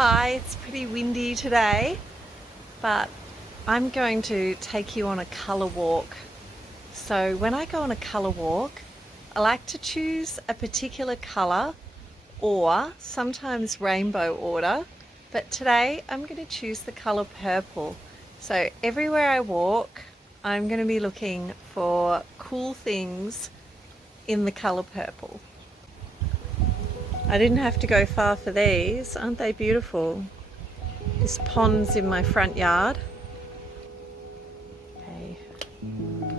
Hi, it's pretty windy today, but I'm going to take you on a colour walk. So when I go on a colour walk, I like to choose a particular colour or sometimes rainbow order, but today I'm going to choose the colour purple. So everywhere I walk, I'm going to be looking for cool things in the colour purple. I didn't have to go far for these. Aren't they beautiful? This pond's in my front yard. Okay,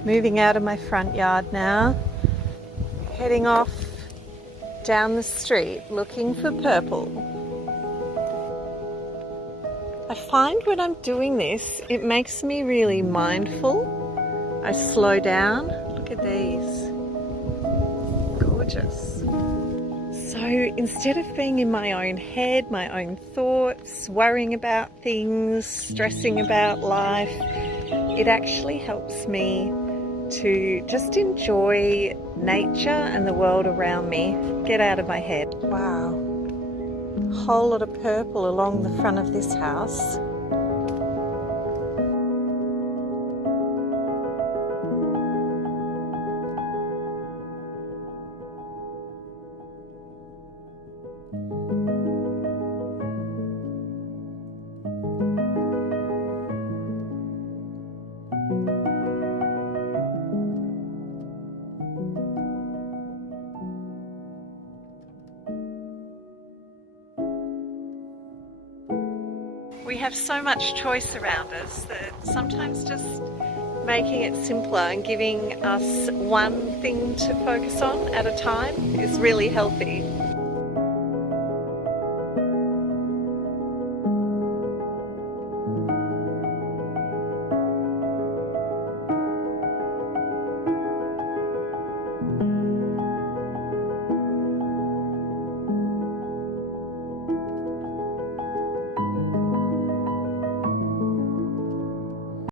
moving out of my front yard now, heading off down the street looking for purple. I find when I'm doing this, it makes me really mindful. I slow down. Look at these. Gorgeous. So instead of being in my own head, my own thoughts, worrying about things, stressing about life, it actually helps me to just enjoy nature and the world around me. Get out of my head. Wow. A whole lot of purple along the front of this house. We have so much choice around us that sometimes just making it simpler and giving us one thing to focus on at a time is really healthy.